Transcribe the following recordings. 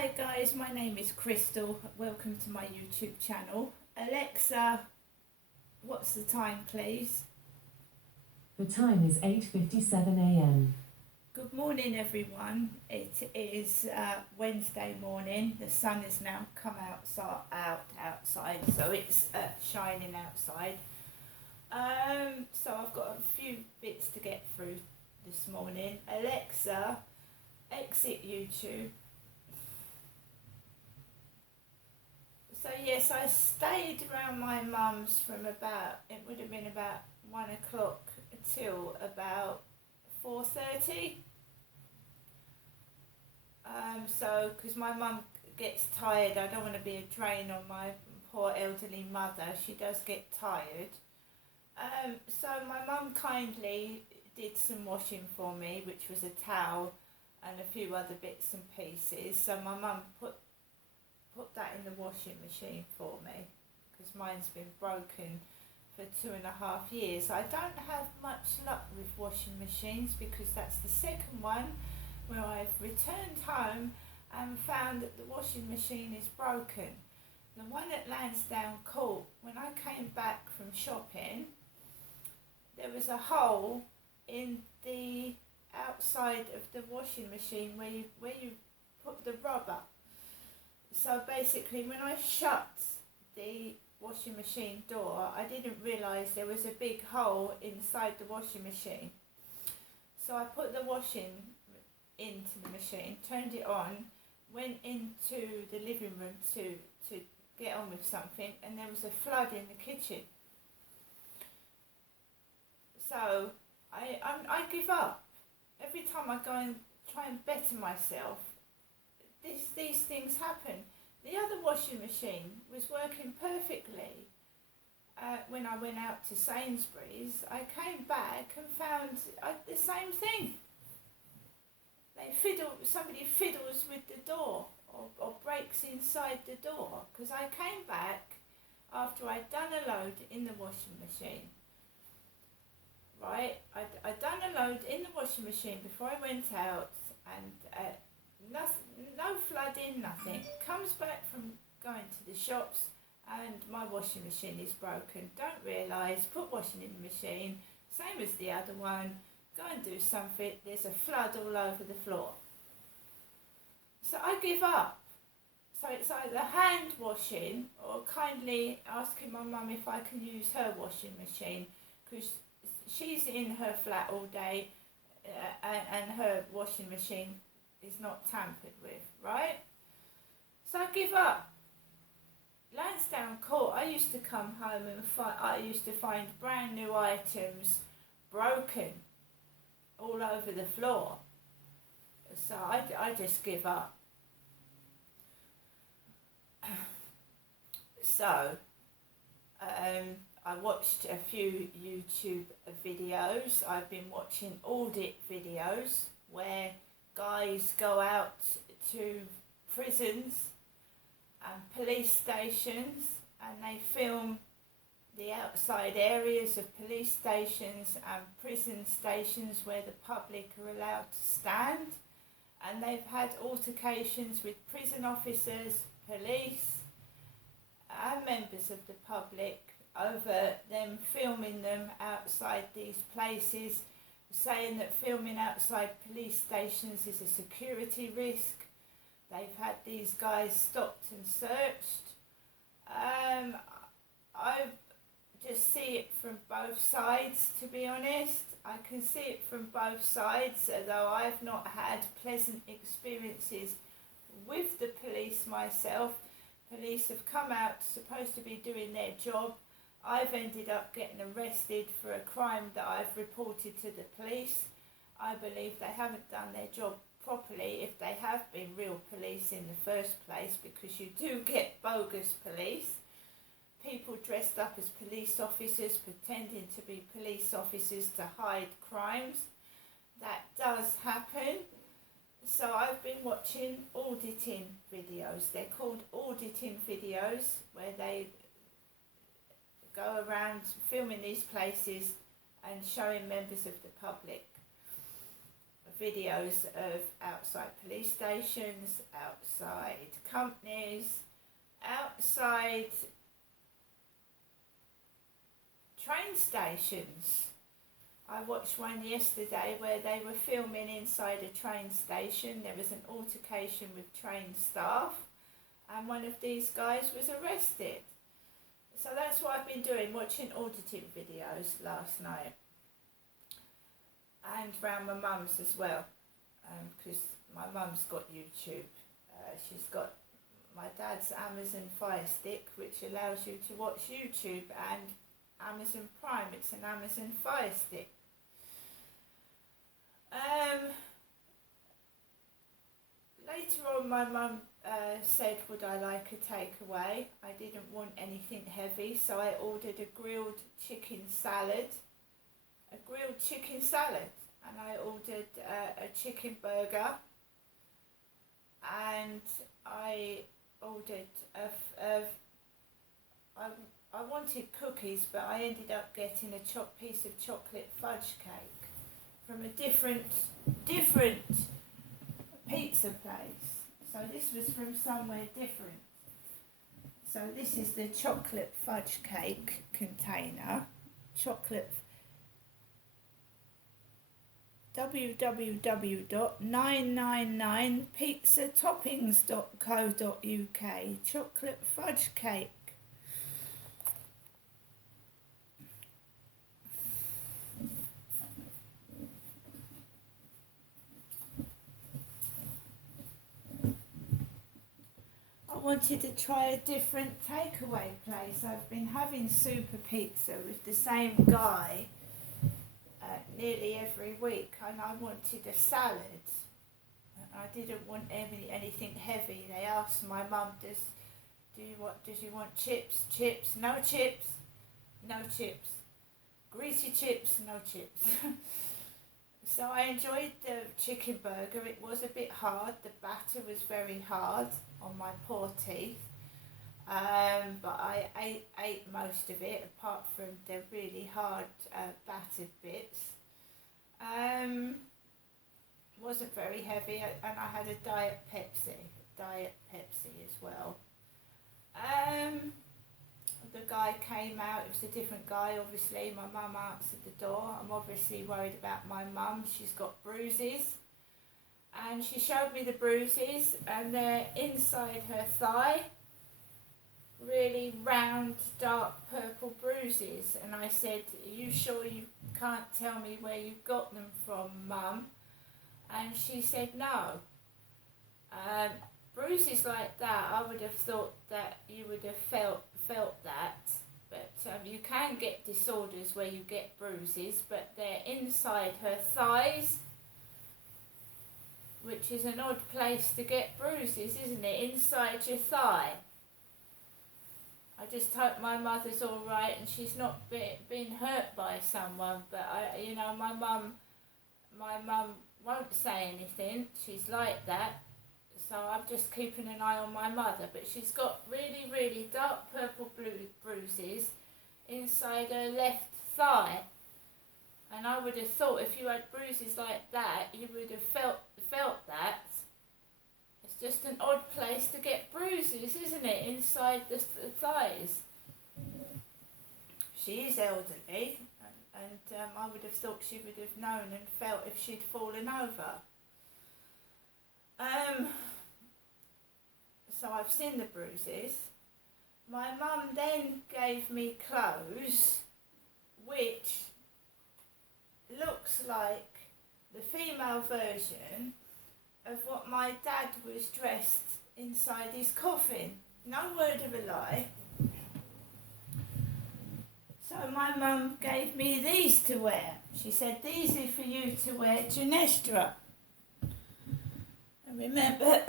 Hi guys, my name is Crystal. Welcome to my YouTube channel. Alexa, what's the time please? The time is 8:57 a.m. Good morning everyone. It is Wednesday morning. The sun has now come outside, so it's shining outside. So I've got a few bits to get through this morning. Alexa, exit YouTube. So yes, I stayed around my mum's from it would have been about 1 o'clock till about 4:30. So, because my mum gets tired, I don't want to be a drain on my poor elderly mother. She does get tired. So my mum kindly did some washing for me, which was a towel and a few other bits and pieces. So my mum put that in the washing machine for me because mine's been broken for 2.5 years. I don't have much luck with washing machines because that's the second one where I've returned home and found that the washing machine is broken. The one at Lansdowne Court, when I came back from shopping, there was a hole in the outside of the washing machine where you put the rubber. So basically, when I shut the washing machine door, I didn't realise there was a big hole inside the washing machine. So I put the washing into the machine, turned it on, went into the living room to get on with something, and there was a flood in the kitchen. So I give up. Every time I go and try and better myself, these things happen. The other washing machine was working perfectly. When I went out to Sainsbury's, I came back and found the same thing. Somebody fiddles with the door or breaks inside the door, because I came back after I'd done a load in the washing machine. Right, I'd done a load in the washing machine before I went out, and no flooding, nothing. Comes back from going to the shops and my washing machine is broken. Don't realise, put washing in the machine, same as the other one, go and do something, there's a flood all over the floor. So I give up. So it's either hand washing or kindly asking my mum if I can use her washing machine, because she's in her flat all day and her washing machine is not tampered with, right? So I give up. Lansdowne Court, I used to come home and I used to find brand new items broken all over the floor. So I just give up. So I watched a few YouTube videos. I've been watching audit videos where guys go out to prisons and police stations and they film the outside areas of police stations and prison stations where the public are allowed to stand, and they've had altercations with prison officers, police and members of the public over them filming them outside these places, saying that filming outside police stations is a security risk. They've had these guys stopped and searched. I just see it from both sides, to be honest. I can see it from both sides, although I've not had pleasant experiences with the police myself. Police have come out supposed to be doing their job. I've ended up getting arrested for a crime that I've reported to the police. I believe they haven't done their job properly if they have been real police in the first place, because you do get bogus police. People dressed up as police officers, pretending to be police officers to hide crimes. That does happen. So I've been watching auditing videos. They're called auditing videos, where they go around filming these places and showing members of the public. videos of outside police stations, outside companies, outside train stations. I watched one yesterday where they were filming inside a train station. There was an altercation with train staff and one of these guys was arrested. So that's what I've been doing, watching auditing videos last night. And round my mum's as well, because my mum's got YouTube. She's got my dad's Amazon Fire Stick, which allows you to watch YouTube, and Amazon Prime, it's an Amazon Fire Stick. Later on, my mum said, would I like a takeaway? I didn't want anything heavy, so I ordered a grilled chicken salad. And I ordered a chicken burger, and I ordered I wanted cookies, but I ended up getting a piece of chocolate fudge cake from a different pizza place. So this was from somewhere different. So this is the chocolate fudge cake container. www.999pizzatoppings.co.uk chocolate fudge cake. I wanted to try a different takeaway place. I've been having Super Pizza with the same guy nearly every week, and I wanted a salad. I didn't want anything heavy. They asked my mum, does you want chips? Chips? No chips. No chips. Greasy chips? No chips. So I enjoyed the chicken burger. It was a bit hard. The batter was very hard on my poor teeth. But I ate most of it, apart from the really hard battered bits. Wasn't very heavy, and I had a Diet Pepsi as well. The guy came out. It was a different guy, obviously. My mum answered the door. I'm obviously worried about my mum. She's got bruises, and she showed me the bruises, and they're inside her thigh. Really round, dark purple bruises. And I said, are you sure you can't tell me where you got them from, Mum? And she said no. Bruises like that, I would have thought that you would have felt that. But you can get disorders where you get bruises, but they're inside her thighs, which is an odd place to get bruises, isn't it? Inside your thigh. I just hope my mother's all right and she's not been hurt by someone. But my mum won't say anything. She's like that, so I'm just keeping an eye on my mother. But she's got really, really dark purple bruises inside her left thigh. And I would have thought if you had bruises like that, you would have felt that. It's just an odd place to get bruises, isn't it? Inside the thighs. She is elderly, and I would have thought she would have known and felt if she'd fallen over. So I've seen the bruises. My mum then gave me clothes which looks like the female version of what my dad was dressed inside his coffin. No word of a lie. So my mum gave me these to wear. She said, these are for you to wear to Nestra. And remember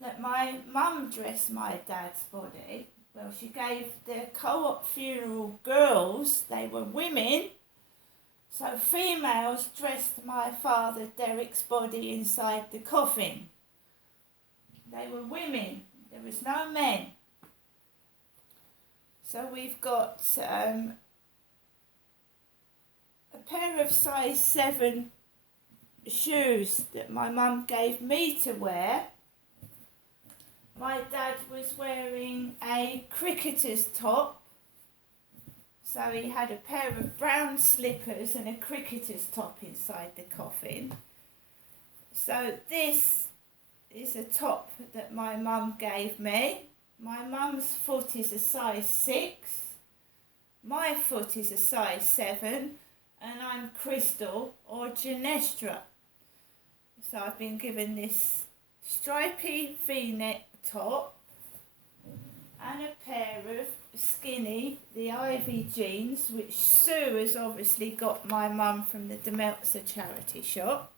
that my mum dressed my dad's body. Well, she gave the Co-op funeral girls, they were women, so females dressed my father Derek's body inside the coffin. They were women, there was no men. So we've got a pair of size 7 shoes that my mum gave me to wear. My dad was wearing a cricketer's top, so he had a pair of brown slippers and a cricketer's top inside the coffin. So this is a top that my mum gave me. My mum's foot is a size 6, my foot is a size 7, and I'm Crystal or Genestra. So I've been given this stripy V-neck top and a pair of skinny, the Ivy jeans, which Sue has obviously got my mum from the Demeltzer charity shop.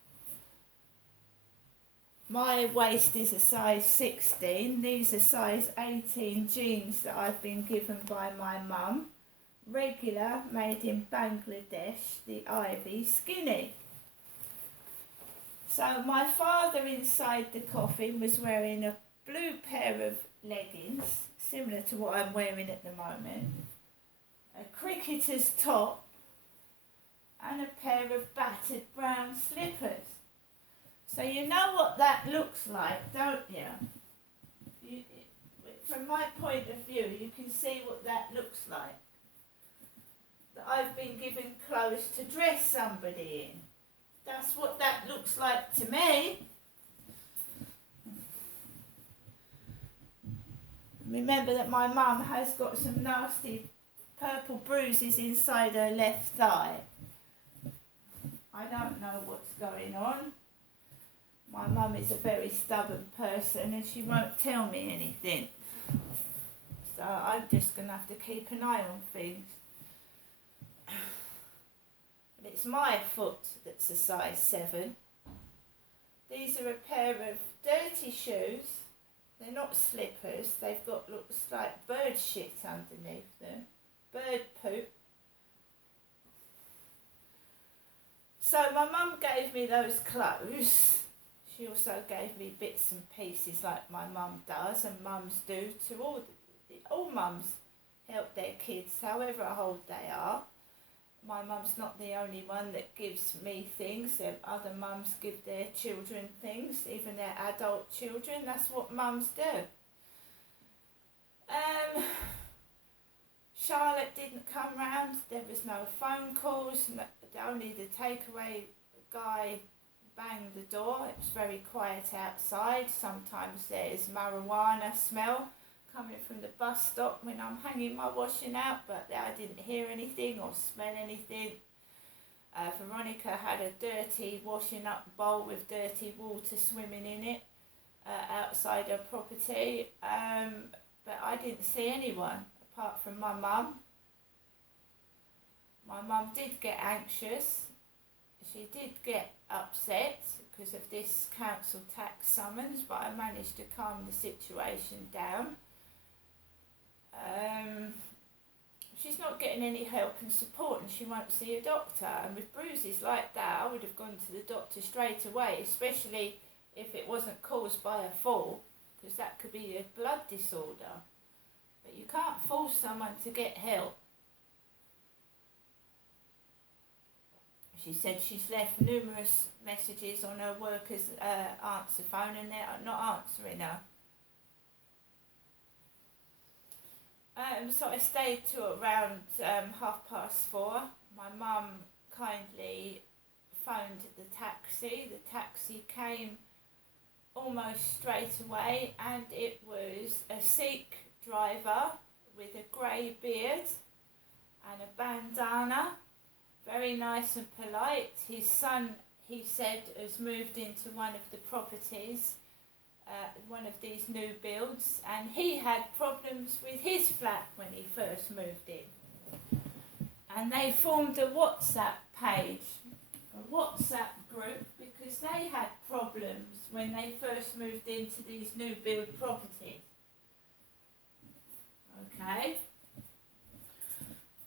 My waist is a size 16. These are size 18 jeans that I've been given by my mum. Regular, made in Bangladesh, the Ivy skinny. So my father inside the coffin was wearing a blue pair of leggings, similar to what I'm wearing at the moment, a cricketer's top, and a pair of battered brown slippers. So you know what that looks like, don't you? From my point of view, you can see what that looks like. That I've been given clothes to dress somebody in. That's what that looks like to me. Remember that my mum has got some nasty purple bruises inside her left thigh. I don't know what's going on. My mum is a very stubborn person and she won't tell me anything. So I'm just going to have to keep an eye on things. But it's my foot that's a size 7. These are a pair of dirty shoes. They're not slippers. They've got, looks like bird shit underneath them. Bird poop. So my mum gave me those clothes. She also gave me bits and pieces like my mum does and mums do to all mums help their kids however old they are. My mum's not the only one that gives me things. Other mums give their children things, even their adult children. That's what mums do. Charlotte didn't come round. There was no phone calls. Only the takeaway guy banged the door. It was very quiet outside. Sometimes there's marijuana smell coming from the bus stop when I'm hanging my washing out, but I didn't hear anything or smell anything. Veronica had a dirty washing up bowl with dirty water swimming in it outside her property, but I didn't see anyone apart from my mum. My mum did get anxious. She did get upset because of this council tax summons, but I managed to calm the situation down. She's not getting any help and support and she won't see a doctor, and with bruises like that I would have gone to the doctor straight away, especially if it wasn't caused by a fall, because that could be a blood disorder. But you can't force someone to get help. She said she's left numerous messages on her worker's answer phone and they're not answering her. So I stayed till around 4:30. My mum kindly phoned the taxi. The taxi came almost straight away and it was a Sikh driver with a grey beard and a bandana. Very nice and polite. His son, he said, has moved into one of the properties, one of these new builds, and he had problems with his flat when he first moved in. And they formed a WhatsApp page, a WhatsApp group, because they had problems when they first moved into these new build properties. Okay.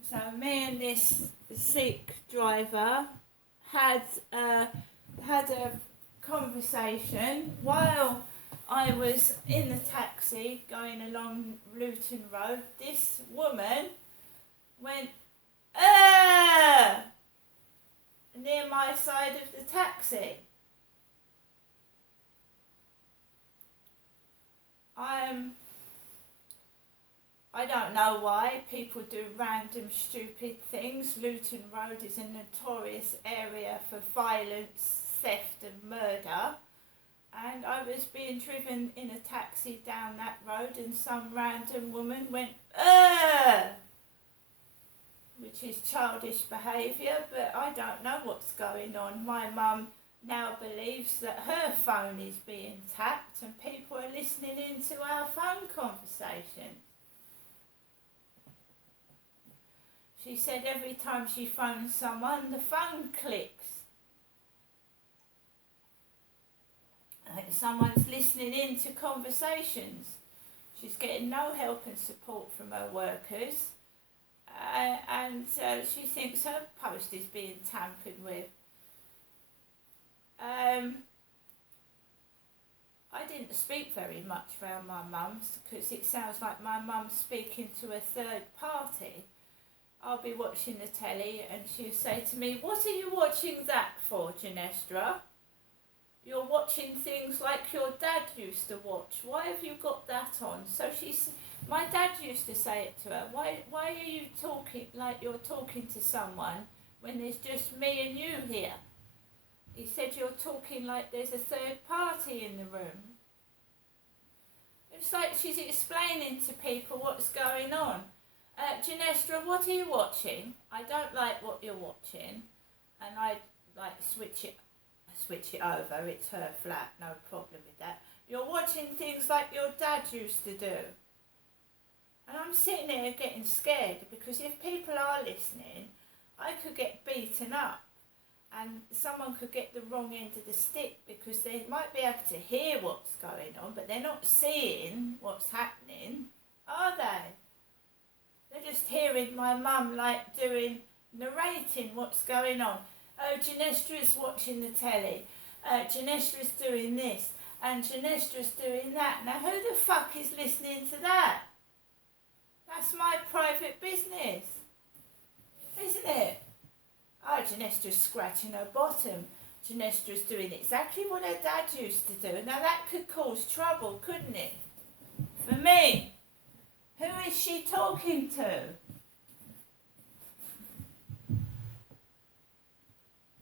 So me and this Sikh driver had a conversation while I was in the taxi going along Luton Road. This woman went near my side of the taxi. I don't know why people do random stupid things. Luton Road is a notorious area for violence, theft and murder. And I was being driven in a taxi down that road and some random woman went, "Ugh!" which is childish behaviour, but I don't know what's going on. My mum now believes that her phone is being tapped and people are listening into our phone conversation. She said every time she phones someone, the phone clicks. Someone's listening into conversations. She's getting no help and support from her workers. And she thinks her post is being tampered with. I didn't speak very much around my mum's because it sounds like my mum's speaking to a third party. I'll be watching the telly and she'll say to me, "What are you watching that for, Ginestra? You're watching things like your dad used to watch. Why have you got that on?" So my dad used to say it to her, why are you talking like you're talking to someone when there's just me and you here? He said, "You're talking like there's a third party in the room." It's like she's explaining to people what's going on. "Ginestra, what are you watching? I don't like what you're watching." And I switch it over. It's her flat, no problem with that. "You're watching things like your dad used to do." And I'm sitting there getting scared because if people are listening, I could get beaten up and someone could get the wrong end of the stick because they might be able to hear what's going on, but they're not seeing what's happening, are they? They're just hearing my mum narrating what's going on. "Oh, Ginestra's watching the telly. Ginestra's doing this and Ginestra's doing that." Now who the fuck is listening to that? That's my private business, isn't it? "Oh, Ginestra's scratching her bottom. Ginestra's doing exactly what her dad used to do." Now that could cause trouble, couldn't it? For me. Who is she talking to?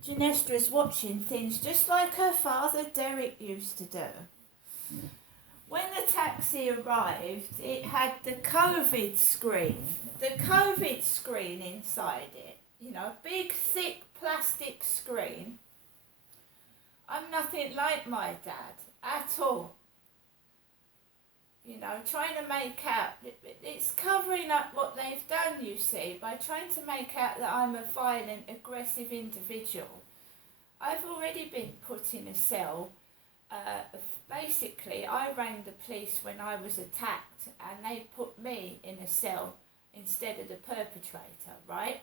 Ginestra's watching things just like her father Derek used to do. When the taxi arrived, it had the COVID screen. The COVID screen inside it. You know, a big, thick plastic screen. I'm nothing like my dad at all. You know, trying to make out, it's covering up what they've done, you see, by trying to make out that I'm a violent, aggressive individual. I've already been put in a cell. Basically, I rang the police when I was attacked and they put me in a cell instead of the perpetrator, right?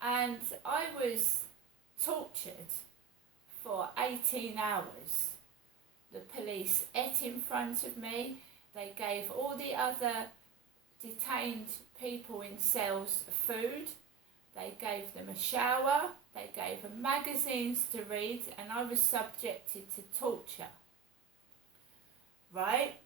And I was tortured for 18 hours. The police ate in front of me. They gave all the other detained people in cells food. They gave them a shower. They gave them magazines to read, and I was subjected to torture. Right?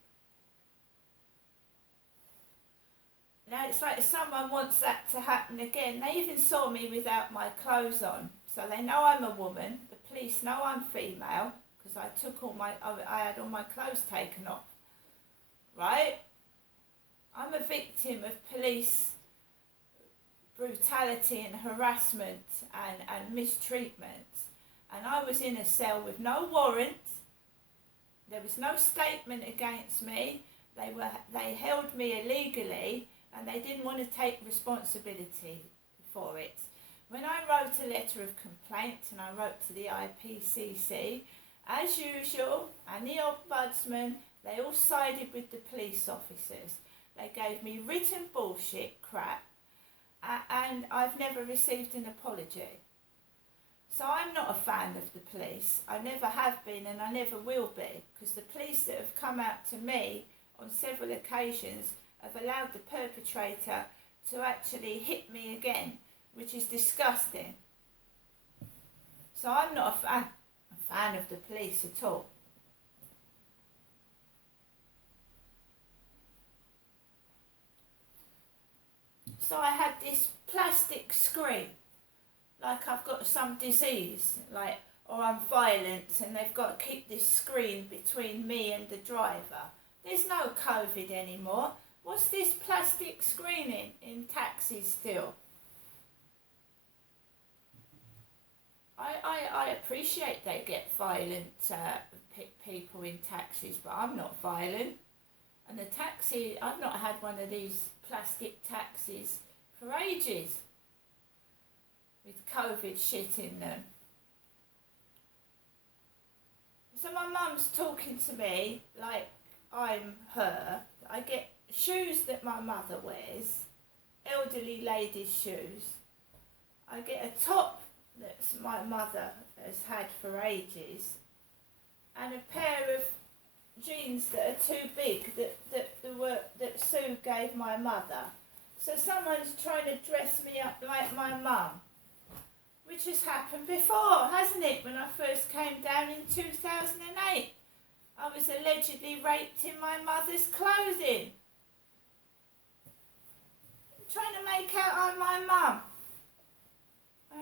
Now it's like if someone wants that to happen again. They even saw me without my clothes on, so they know I'm a woman. The police know I'm female because I had all my clothes taken off. Right? I'm a victim of police brutality and harassment and mistreatment, and I was in a cell with no warrant. There was no statement against me. They held me illegally and they didn't want to take responsibility for it. When I wrote a letter of complaint and I wrote to the IPCC, as usual, and the Ombudsman, they all sided with the police officers. They gave me written bullshit crap, and I've never received an apology. So I'm not a fan of the police. I never have been and I never will be, because the police that have come out to me on several occasions have allowed the perpetrator to actually hit me again, which is disgusting. So I'm not a fan of the police at all. So I had this plastic screen, like I've got some disease, like, or I'm violent, and they've got to keep this screen between me and the driver. There's no COVID anymore. What's this plastic screen in taxis still? I appreciate they get violent people in taxis, but I'm not violent. And the taxi, I've not had one of these plastic taxis for ages with COVID shit in them. So my mum's talking to me like I'm her. I get shoes that my mother wears, elderly ladies' shoes. I get a top that my mother has had for ages, and a pair of jeans that are too big that Sue gave my mother. So someone's trying to dress me up like my mum, which has happened before, hasn't it? When I first came down in 2008, I was allegedly raped in my mother's clothing. I'm trying to make out I'm my mum.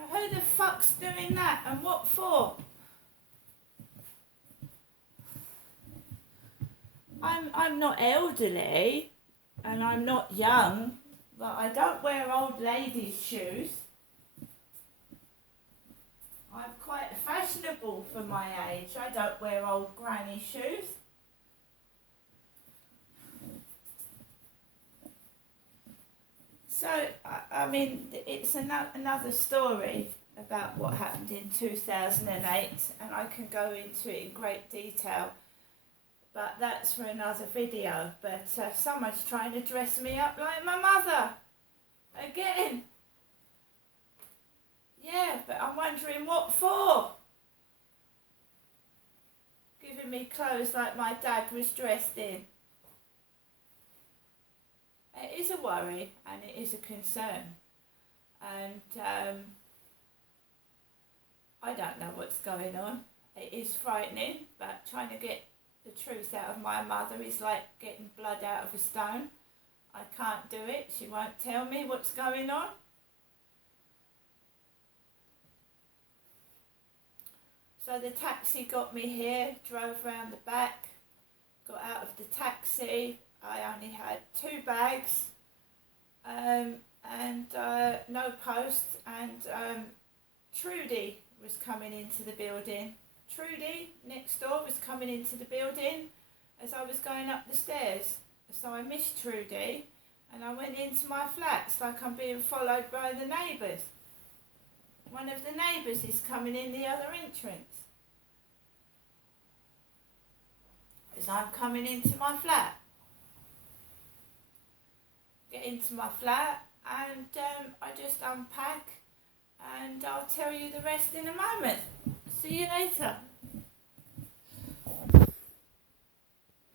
Who the fuck's doing that, and what for? I'm not elderly, and I'm not young, but I don't wear old ladies' shoes. I'm quite fashionable for my age. I don't wear old granny shoes. So, I mean, it's another story about what happened in 2008, and I can go into it in great detail, but that's for another video. But someone's trying to dress me up like my mother again. Yeah, but I'm wondering what for. Giving me clothes like my dad was dressed in. It is a worry and it is a concern. And I don't know what's going on. It is frightening, but trying to get the truth out of my mother is like getting blood out of a stone. I can't do it. She won't tell me what's going on. So the taxi got me here, drove round the back, got out of the taxi. I only had 2 bags and no post, and Trudy was coming into the building. Trudy next door was coming into the building as I was going up the stairs. So I missed Trudy and I went into my flats like I'm being followed by the neighbours. One of the neighbours is coming in the other entrance as I'm coming into my flat. Get into my flat and I just unpack, and I'll tell you the rest in a moment. See you later.